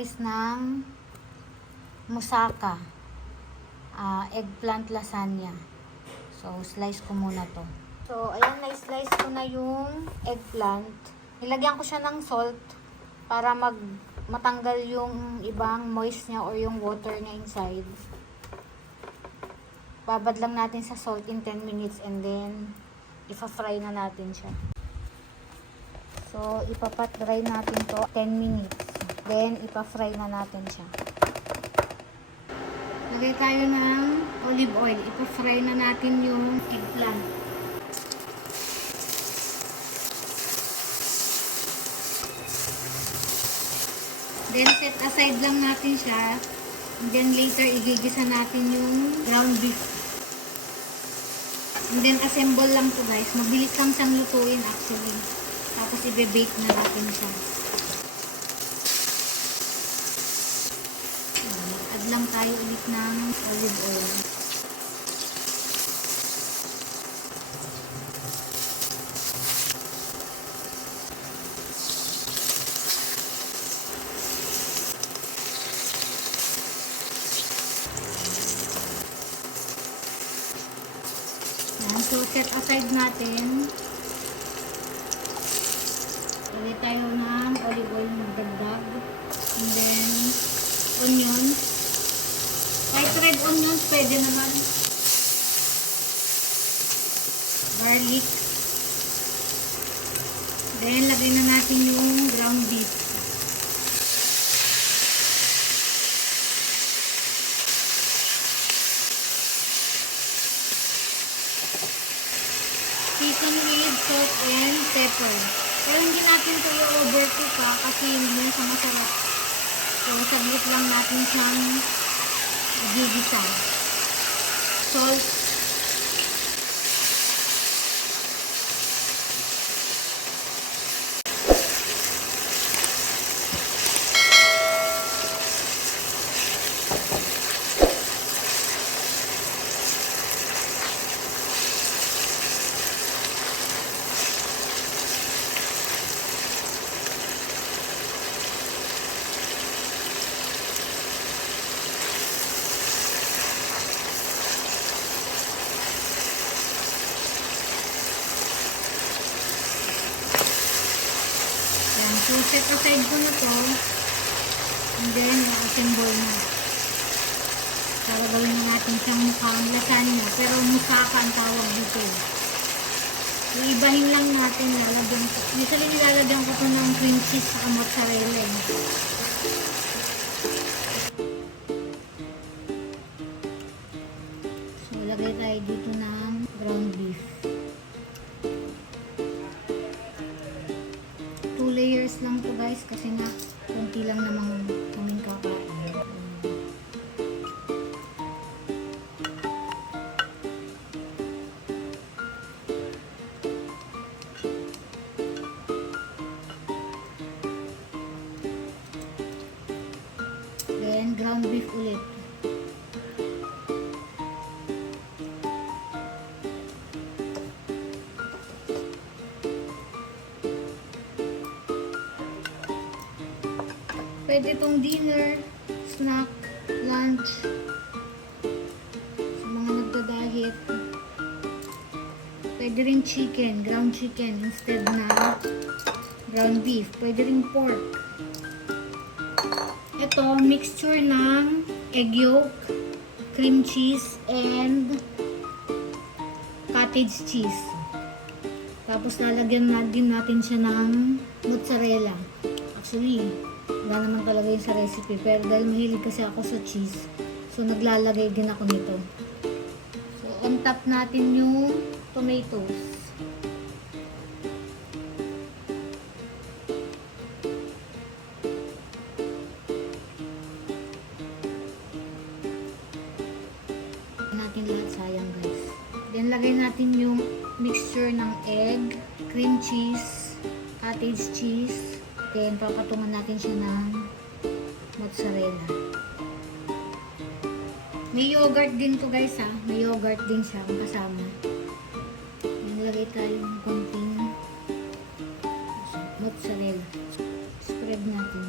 guys ng moussaka. Eggplant lasagna. So, slice ko muna to. So, ayan, na-slice ko na yung eggplant. Nilagyan ko siya ng salt para matanggal yung ibang moist niya or yung water niya inside. Babad lang natin sa salt in 10 minutes and then ipa-fry na natin siya. So, ipapat-dry natin to 10 minutes. Then, ipa-fry na natin siya. Lagay tayo ng olive oil. Ipa-fry na natin yung eggplant. Then, set aside lang natin siya. And then, later, igigisa natin yung ground beef. And then, assemble lang to guys. Mabilis lang siyang lutuin actually. Tapos, i-bake na natin siya. Add lang tayo ulit ng olive oil. So, set aside natin. Ulit tayo ng olive oil magdagdag. And then, onions. Kahit red onions, pwede naman. Garlic. Then, lagay na natin yung ground beef. Season with salt and pepper. Pero hindi natin ito i-overcook kasi hindi na siya masarap. So, saglit lang natin siyang gigisa. Salt. So, set aside ko na to. And then, i-assemble na. Para gawin na natin siyang mukhang lasagna. Pero moussaka ang tawag dito. So, ibahin lang natin. Usually, nilalagyan ko to ng cream cheese sa mozzarella. So, lagay tayo dito ng ground beef. 2 layers lang to guys kasi nga konti lang namang kaming kakain. Then ground beef ulit. Pwede itong dinner, snack, lunch, sa mga nagdadahit. Pwede rin chicken, ground chicken instead na ground beef. Pwede rin pork. Ito, mixture ng egg yolk, cream cheese, and cottage cheese. Tapos lalagyan na din natin siya ng mozzarella. Actually, wala naman talaga yun sa recipe. Pero dahil mahilig kasi ako sa cheese, so naglalagay din ako nito. So, on top natin yung tomatoes. Natin lahat, sayang guys. Then, lagay natin yung mixture ng egg, cream cheese, cottage cheese. Then, papatungan natin siya ng mozzarella. May yogurt din to guys ha. May yogurt din siya kasama. Nilagay tayo ng konting mozzarella. Spread natin.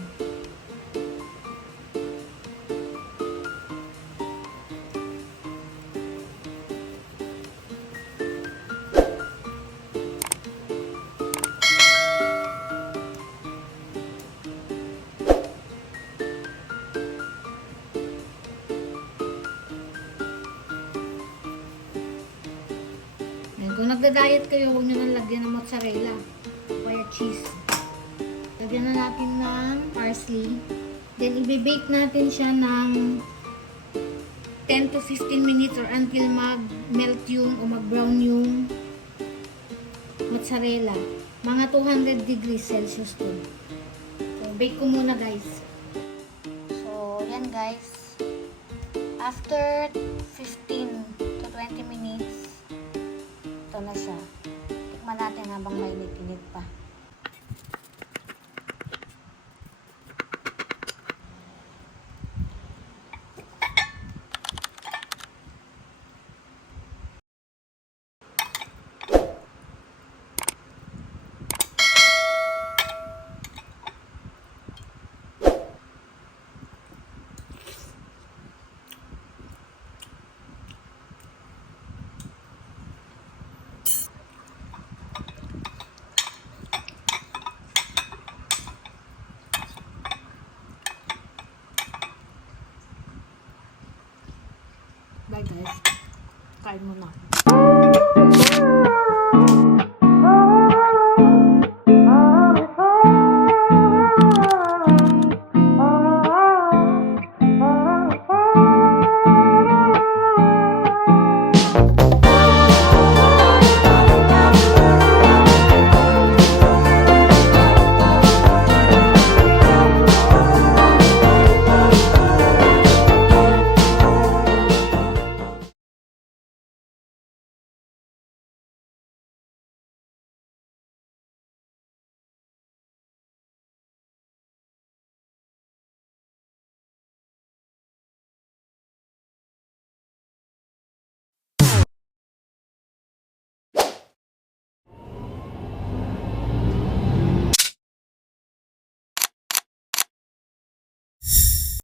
magda-diet kayo, huwag nyo nang lagyan ng mozzarella o kaya cheese. Lagyan na natin ng parsley. Then, i-bake natin siya ng 10 to 15 minutes or until mag-melt yung o mag-brown yung mozzarella. Mga 200 degrees Celsius to. So, bake ko muna guys. So, yan guys. After 15 to 20 minutes, ito na siya. Tikman natin habang mainit-init pa. Bye guys. Kain muna.